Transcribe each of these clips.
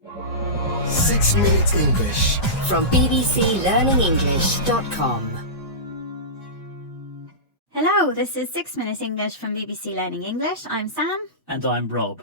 6 Minute English from bbclearningenglish.com. Hello, this is 6 Minute English from BBC Learning English. I'm Sam. And I'm Rob.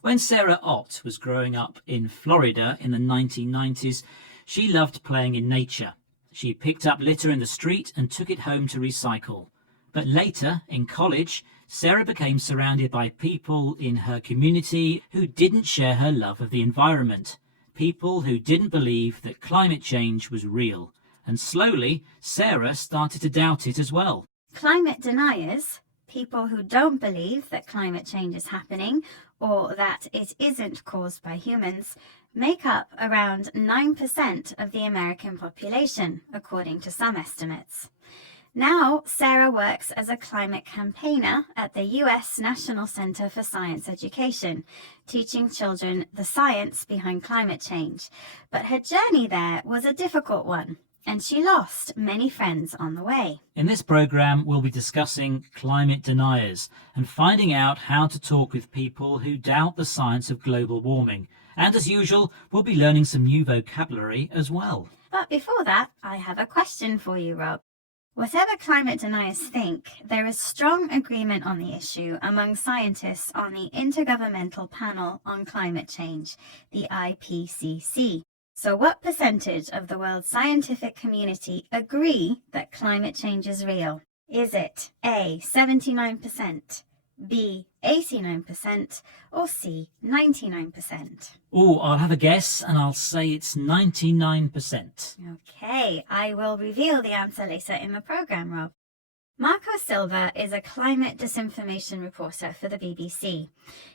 When Sarah Ott was growing up in Florida in the 1990s, she loved playing in nature. She picked up litter in the street and took it home to recycle. But later, in college, Sarah became surrounded by people in her community who didn't share her love of the environment. People who didn't believe that climate change was real. And slowly, Sarah started to doubt it as well. Climate deniers, people who don't believe that climate change is happening or that it isn't caused by humans, make up around 9% of the American population, according to some estimates. Now, Sarah works as a climate campaigner at the US National Center for Science Education, teaching children the science behind climate change. But her journey there was a difficult one, and she lost many friends on the way. In this programme, we'll be discussing climate deniers and finding out how to talk with people who doubt the science of global warming. And as usual, we'll be learning some new vocabulary as well. But before that, I have a question for you, Rob. Whatever climate deniers think, there is strong agreement on the issue among scientists on the Intergovernmental Panel on Climate Change, the IPCC. So what percentage of the world's scientific community agree that climate change is real? Is it A, 79%, B, 89%, or C, 99%? Oh, I'll have a guess and I'll say it's 99%. Okay, I will reveal the answer later in the programme, Rob. Marco Silva is a climate disinformation reporter for the BBC.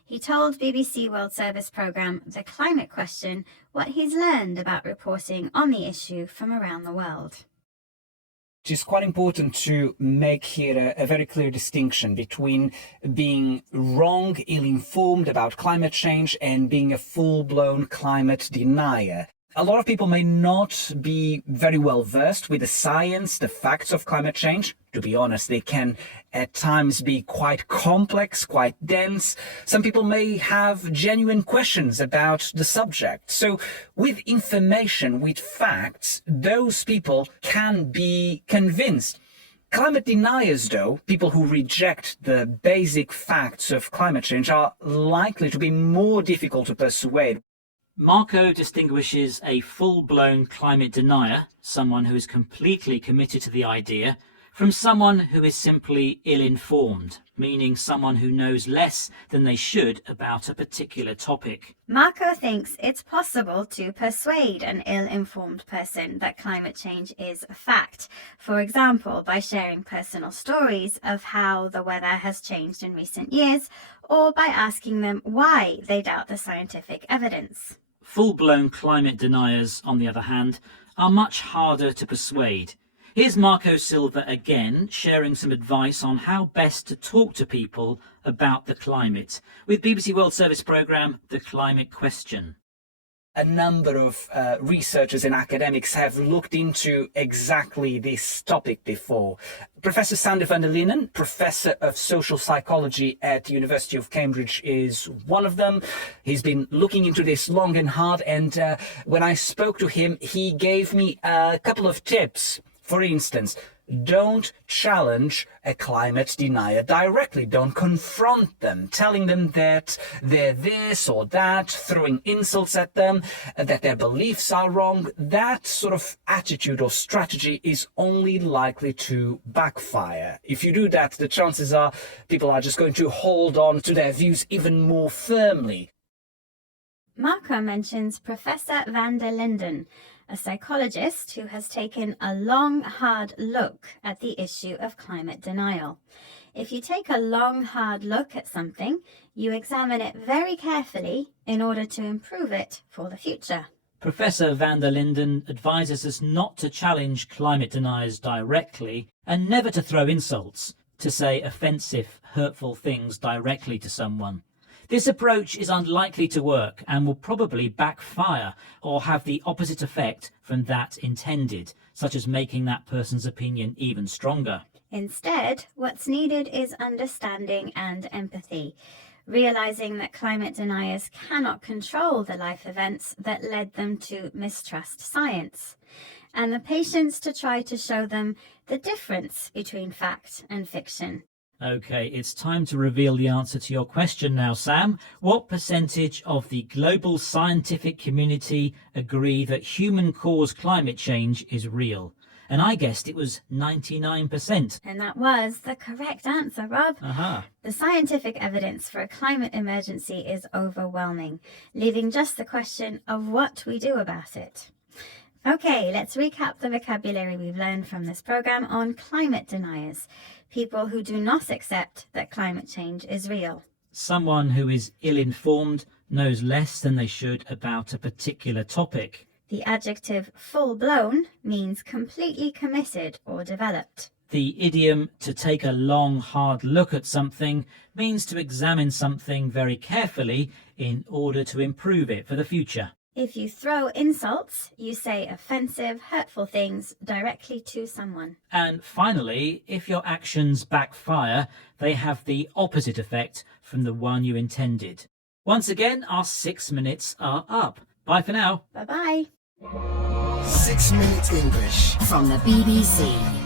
He told BBC World Service programme The Climate Question what he's learned about reporting on the issue from around the world. It is quite important to make here a very clear distinction between being wrong, ill-informed about climate change and being a full-blown climate denier. A lot of people may not be very well versed with the science, the facts of climate change. To be honest, they can at times be quite complex, quite dense. Some people may have genuine questions about the subject. So with information, with facts, those people can be convinced. Climate deniers, though, people who reject the basic facts of climate change, are likely to be more difficult to persuade. Marco distinguishes a full-blown climate denier, someone who is completely committed to the idea, from someone who is simply ill-informed, meaning someone who knows less than they should about a particular topic. Marco thinks it's possible to persuade an ill-informed person that climate change is a fact, for example, by sharing personal stories of how the weather has changed in recent years, or by asking them why they doubt the scientific evidence. Full-blown climate deniers, on the other hand, are much harder to persuade. Here's Marco Silva again, sharing some advice on how best to talk to people about the climate, with BBC World Service programme The Climate Question. A number of researchers and academics have looked into exactly this topic before. Professor Sander van der Linden, Professor of Social Psychology at the University of Cambridge, is one of them. He's been looking into this long and hard, and when I spoke to him, he gave me a couple of tips. For instance, don't challenge a climate denier directly. Don't confront them, telling them that they're this or that, throwing insults at them, that their beliefs are wrong. That sort of attitude or strategy is only likely to backfire. If you do that, the chances are people are just going to hold on to their views even more firmly. Marco mentions Professor van der Linden, a psychologist who has taken a long, hard look at the issue of climate denial. If you take a long, hard look at something, you examine it very carefully in order to improve it for the future. Professor van der Linden advises us not to challenge climate deniers directly and never to throw insults, to say offensive, hurtful things directly to someone. This approach is unlikely to work and will probably backfire or have the opposite effect from that intended, such as making that person's opinion even stronger. Instead, what's needed is understanding and empathy. realizing that climate deniers cannot control the life events that led them to mistrust science, and the patience to try to show them the difference between fact and fiction. Okay, it's time to reveal the answer to your question now, Sam. What percentage of the global scientific community agree that human-caused climate change is real? And I guessed it was 99%. And that was the correct answer, Rob. Aha. The scientific evidence for a climate emergency is overwhelming, leaving just the question of what we do about it. Okay, let's recap the vocabulary we've learned from this program on climate deniers, people who do not accept that climate change is real. Someone who is ill-informed, knows less than they should about a particular topic. The adjective full-blown means completely committed or developed. The idiom to take a long, hard look at something means to examine something very carefully in order to improve it for the future. If you throw insults, you say offensive, hurtful things directly to someone. And finally, if your actions backfire, they have the opposite effect from the one you intended. Once again, our 6 minutes are up. Bye for now. Bye-bye. 6 Minute English from the BBC.